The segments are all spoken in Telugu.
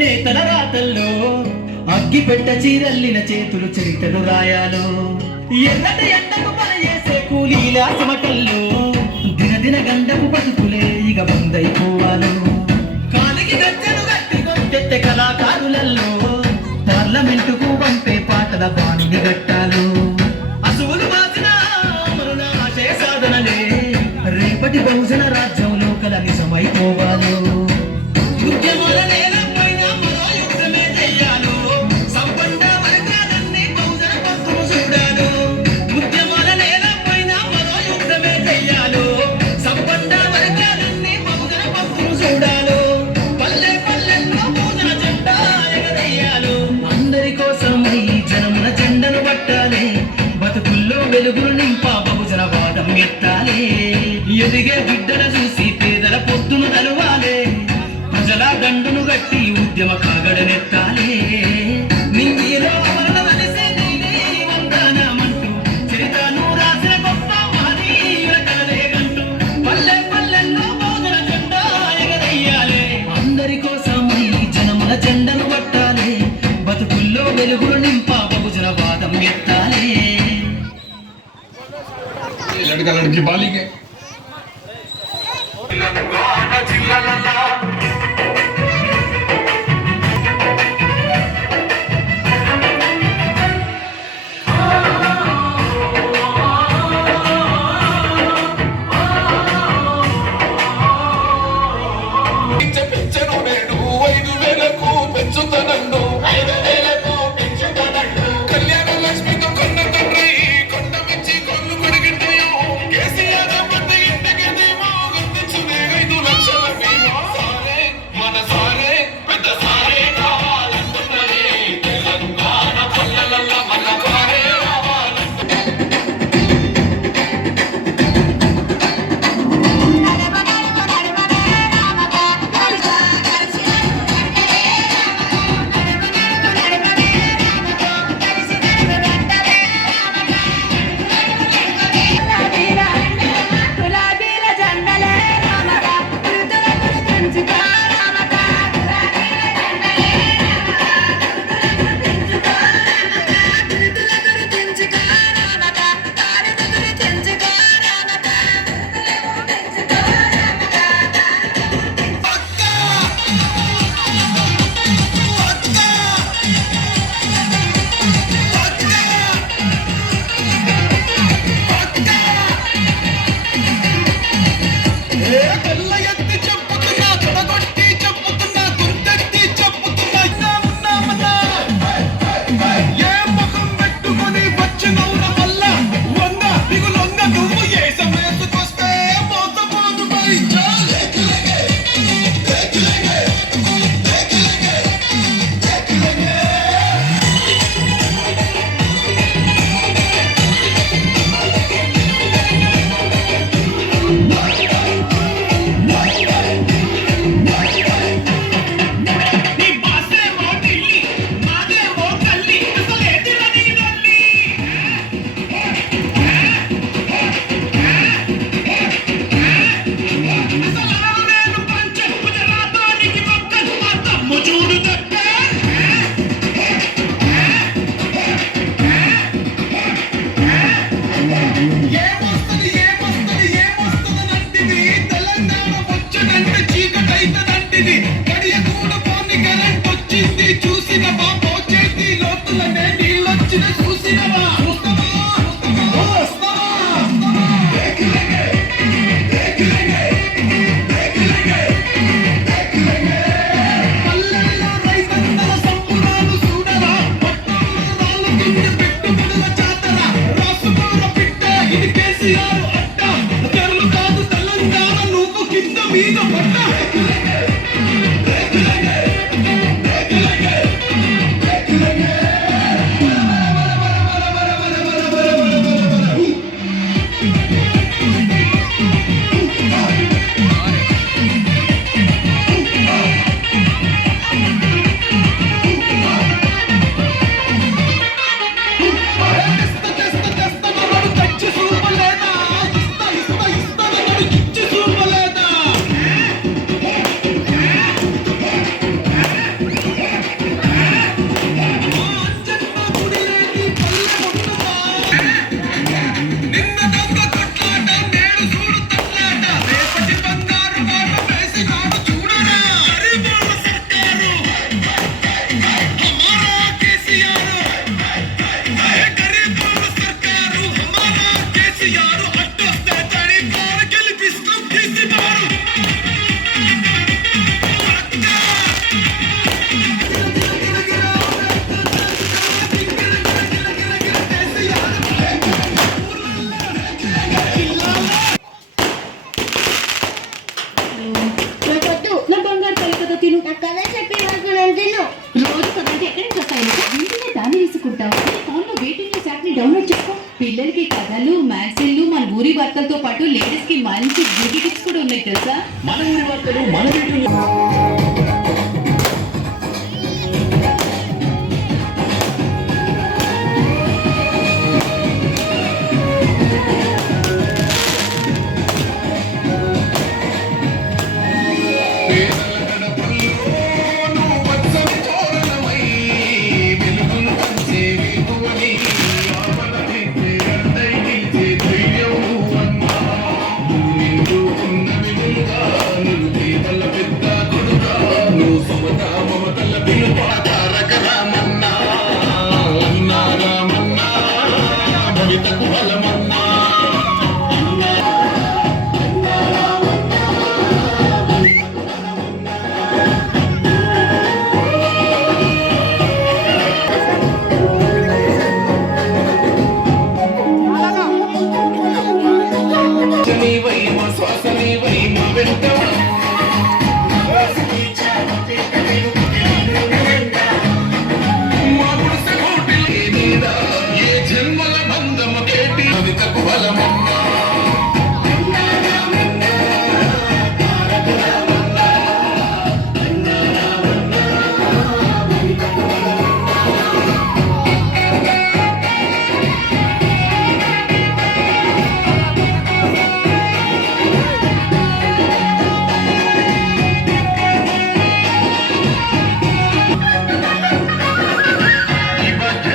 నేతల రాతల్లో అగ్గిపెట్ట చీరల్లిన చేతులు చరిత్రను రాయాలో ఎర్రటి ఎండకు పని చేసే కూలీల చెమటల్లో దినదిన గండపు బతుకులే ఇక బందైపోవాలో కాలికి గజ్జలు గట్టి గొంతెత్తే కళాకారులలో పార్లమెంటుకు పంపే పాటల బాణిని గట్టాలు అసువులు బాసిన అమరుల ఆశయ సాధనలే రేపటి బహుజన రాజ్యంలో కల నిజమైపోవాలో ఉద్యమాల నేలపైన మరో యుద్ధమే చెయ్యాలో సంపన్న వర్గాలన్నీ బహుజన పంతులు చూడాలో ఉద్యమాల నేలపైన మరో యుద్ధమే చెయ్యాలో సంపన్న వర్గాలన్నీ బహుజన పంతులు చూడాలో పల్లె పల్లెల్లో బహుజన జెండా ఎగరేయాలో అందరి కోసం ఈ జనమున జెండను పట్టాలి బతుకుల్లో వెలుగులు నింపా బహుజన వాదం ఎత్తాలి ఎదిగే బిడ్డల చూసి పేదల పొద్దును తలువాలే ప్రజల దండును గట్టి ఉద్యమ కాగడనెత్తాలే నింగిలో అమరులవలసే నీనే వందనమంటూ చరిత్రను రాసిన గొప్ప మహనీయుల కలలే గంటూ పల్లె పల్లెల్లో బహుజన జెండా ఎగరేయాలి అందరి కోసం ఈ జనముల జెండను పట్టాలి బతుకుల్లో వెలుగులు నింపా బహుజన వాదం ఎత్తాలి लड़का लड़की बाली के డౌన్లోడ్ చేసుకో. పిల్లలకి కథలు, మ్యాగజైన్లు, మన ఊరి వార్తలతో పాటు లేడీస్ కి మంచి బ్యూటీ టిప్స్ కూడా ఉన్నాయి తెలుసా? మన ఊరి వార్తలు మన వీటిలో పేదల గడపల్లో పచ్చని తోరణమై వెలుగులు పంచే వెలుగుని ఆపద తీర్చే అండై నిలిచే ధైర్యం అన్నా నువ్వు నిండుకున్న వెలుగుగా నువ్వు పేదల పెద్ద కొడుగా నువ్వు సమత మమతల పిలుప తారక రామన్నా అన్నా రామన్నా భవితకు బలమన్నా నీవై మా శ్వాస నీవై మా వెంట మా గుడిసె కోటిలే నీదా ఏ జన్మల బంధము కేటి కవితకు బలమమ్మా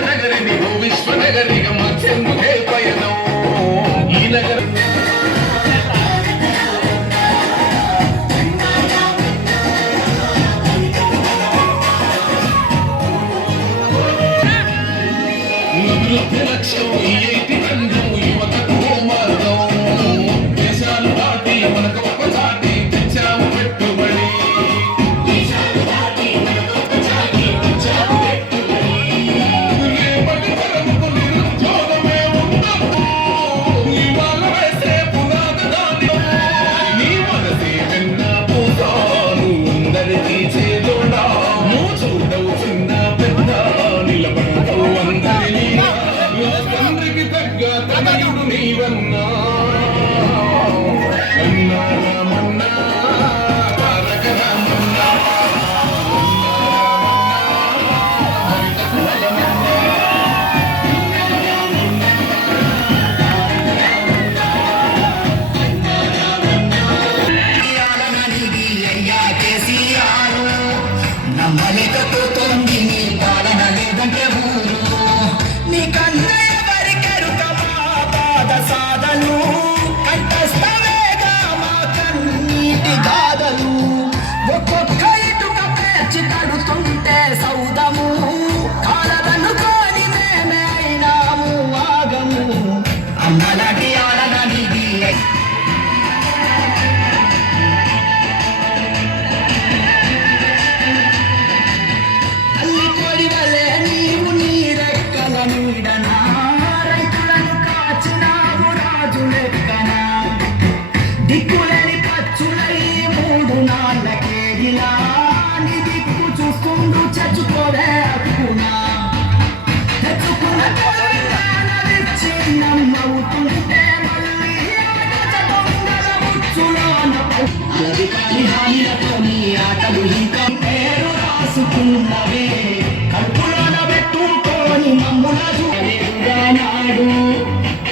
నగరిని ఓ విశ్వనగరిగా మార్చేందుకే పయనం ఈ నగరం నదుల లక్ష్యం ఈ ఐటి రంగం యువతకు ఓ మార్గం దేశాలు దాటి మన గొప్ప చాటి తెచ్చాము పెట్టుబడి రేపటి తరముకు నిరుద్యోగమే ఉండదు ఇవాళ వేసే పునాది నీ మనసే వెన్న పూతాను అందరికీ చేదోడా నువ్వు చూడవు చిన్న పెద్ద నిలబడతావు అందరినీ నా తండ్రికి తగ్గ తనయుడు నీవన్నా అన్నా రామన్నా తారక రామన్నా హరితకు బలమన్నా నమ్మలేకపోతుంది నీ పాలన లేదంటే ఊరు నీ కన్నయ్య వరికెరుకమా పాద సాధలు కంటస్తమేగా మా కన్నీటి గాథలు ఒక్కొక్క ఇటుక పేర్చి కడుతుంటే సౌదము కాలదనుకోని మేమే అయినాము ఆగము అమ్మలాంటి ఆడన నీది అల్లి కోరివలే నీవు నీ రెక్కల నీడనా రైతులను కాచినావు రాజు లెక్కనా దిక్కులేని పచ్చులై 3 నాళ్ళకేగిలా నీ దిక్కు చూస్తుండు చచ్చుకోలే